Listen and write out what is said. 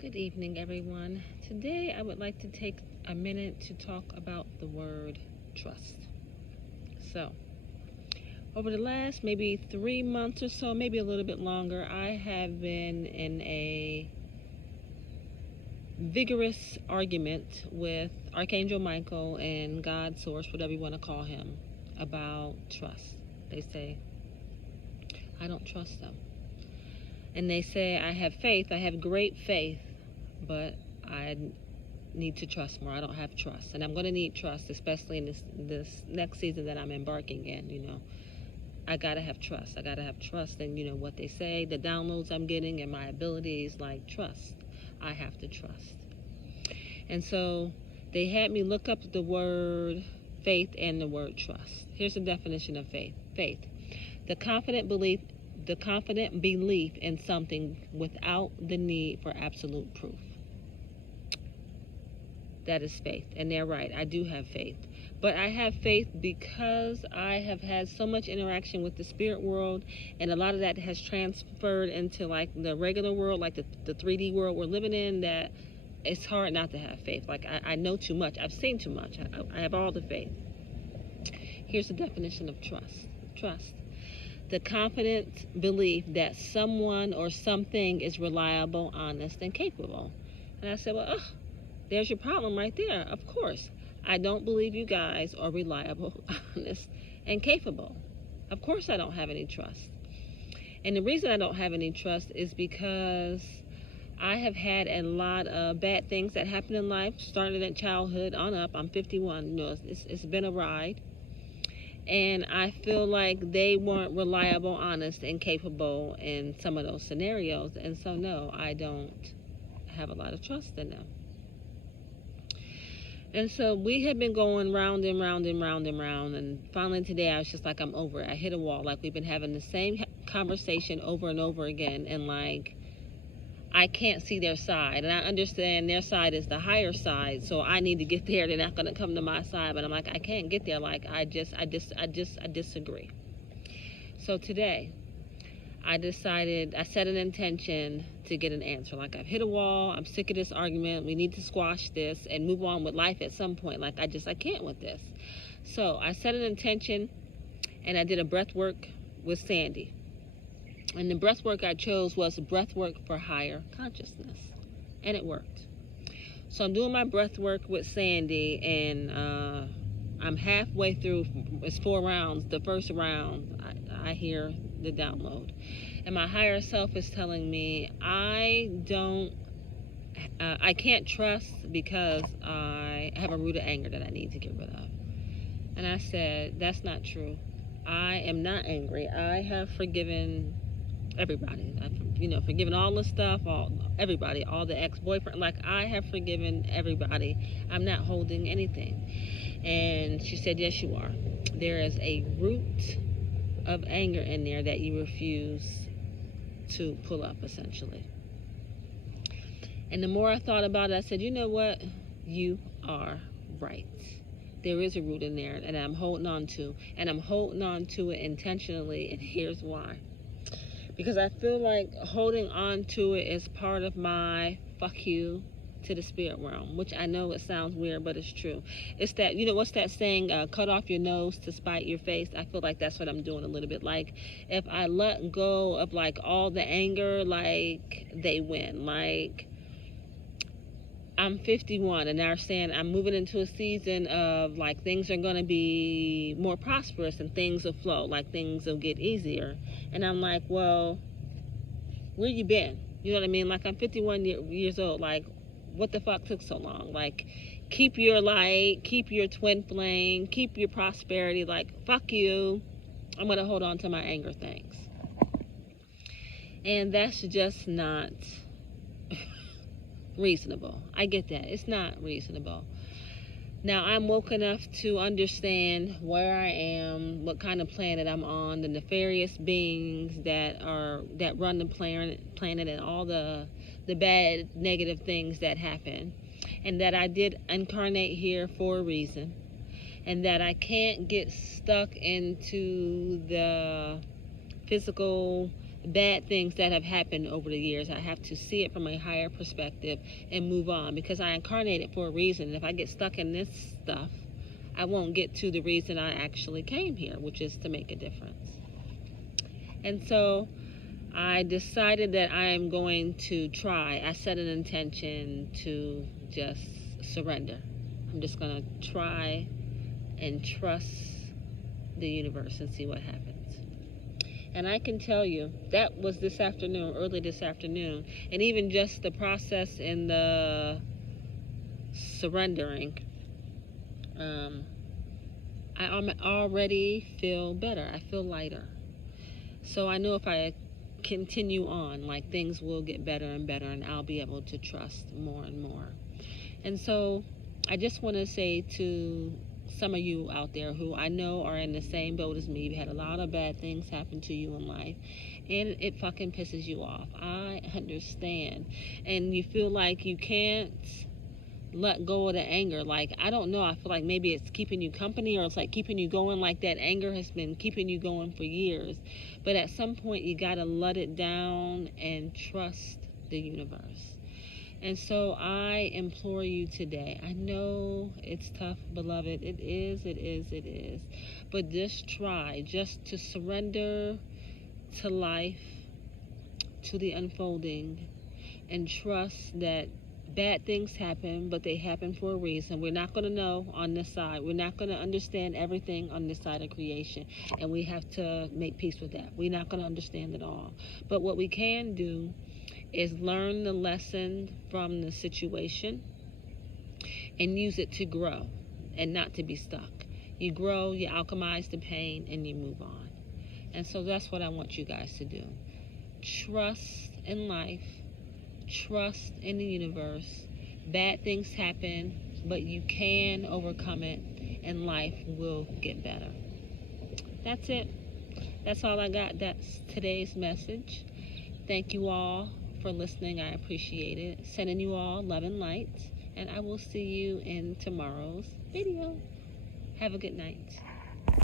Good evening, everyone. Today, I would like to take a minute to talk about the word trust. So, over the last maybe 3 months or so, maybe a little bit longer, I have been in a vigorous argument with Archangel Michael and God Source, whatever you want to call him, about trust. They say, I don't trust them. And they say, I have faith, I have great faith, but I need to trust more. I don't have trust, and I'm going to need trust, especially in this next season that I'm embarking in. I gotta have trust. I gotta have trust in what they say, the downloads I'm getting, and my abilities. Like trust, I have to trust. And so they had me look up the word faith and the word trust. Here's the definition of faith. Faith, the confident belief. The confident belief in something without the need for absolute proof. That is faith. And they're right. I do have faith. But I have faith because I have had so much interaction with the spirit world, and a lot of that has transferred into like the regular world, like the 3D world we're living in, that it's hard not to have faith. Like I know too much. I've seen too much. I have all the faith. Here's the definition of trust. Trust, the confident belief that someone or something is reliable, honest, and capable. And I said, well, there's your problem right there. Of course, I don't believe you guys are reliable, honest, and capable. Of course, I don't have any trust. And the reason I don't have any trust is because I have had a lot of bad things that happen in life, starting at childhood on up. I'm 51. It's been a ride. And I feel like they weren't reliable, honest, and capable in some of those scenarios. And so, no, I don't have a lot of trust in them. And so we had been going round and round and round and round. And finally today I was just like, I'm over it. I hit a wall. Like we've been having the same conversation over and over again. And like, I can't see their side. And I understand their side is the higher side. So I need to get there. They're not going to come to my side. But I'm like, I can't get there. Like, I disagree. So today I set an intention to get an answer. Like, I've hit a wall. I'm sick of this argument. We need to squash this and move on with life at some point. Like, I can't with this. So I set an intention, and I did a breath work with Sandy. And the breath work I chose was breath work for higher consciousness. And it worked. So I'm doing my breath work with Sandy, and I'm halfway through. It's 4 rounds. The first round, I hear the download. And my higher self is telling me I can't trust because I have a root of anger that I need to get rid of. And I said, that's not true. I am not angry. I have forgiven everybody. I've forgiven all the stuff, everybody, all the ex-boyfriend. Like, I have forgiven everybody. I'm not holding anything. And she said, yes, you are. There is a root of anger in there that you refuse to pull up, essentially. And the more I thought about it, I said, you know what? You are right. There is a root in there, and I'm holding on to. And I'm holding on to it intentionally, and here's why. Because I feel like holding on to it is part of my fuck you to the spirit realm, which I know it sounds weird, but it's true. It's that, what's that saying, cut off your nose to spite your face? I feel like that's what I'm doing a little bit. Like, if I let go of like all the anger, like, they win. Like, I'm 51, and they're saying I'm moving into a season of like things are going to be more prosperous and things will flow, like things will get easier. And I'm like, well, where you been? You know what I mean? Like, I'm 51 years old. Like, what the fuck took so long? Like, keep your light, keep your twin flame, keep your prosperity. Like, fuck you. I'm going to hold on to my anger things. And that's just not reasonable. I get that. It's not reasonable. Now, I'm woke enough to understand where I am, what kind of planet I'm on, the nefarious beings that run the planet, and all the bad, negative things that happen, and that I did incarnate here for a reason, and that I can't get stuck into the physical bad things that have happened over the years. I have to see it from a higher perspective and move on, because I incarnated for a reason. And if I get stuck in this stuff, I won't get to the reason I actually came here, which is to make a difference. And so I decided that I am going to try. I set an intention to just surrender. I'm just going to try and trust the universe and see what happens. And I can tell you, that was this afternoon, early this afternoon. And even just the process in the surrendering, I already feel better. I feel lighter. So I know if I continue on, like, things will get better and better, and I'll be able to trust more and more. And so I just want to say to some of you out there who I know are in the same boat as me, you've had a lot of bad things happen to you in life, and it fucking pisses you off. I understand. And you feel like you can't let go of the anger. Like, I don't know, I feel like maybe it's keeping you company, or it's like keeping you going, like that anger has been keeping you going for years. But at some point you gotta let it down and trust the universe. And so I implore you today, I know it's tough, beloved, it is, but just try just to surrender to life, to the unfolding, and trust that bad things happen, but they happen for a reason. We're not going to know on this side. We're not going to understand everything on this side of creation, and we have to make peace with that. We're not going to understand it all. But what we can do is learn the lesson from the situation and use it to grow and not to be stuck. You grow, you alchemize the pain, and you move on. And so that's what I want you guys to do. Trust in life. Trust in the universe. Bad things happen, but you can overcome it, and life will get better. That's it. That's all I got. That's today's message. Thank you all for listening. I appreciate it. Sending you all love and light, and I will see you in tomorrow's video. Have a good night.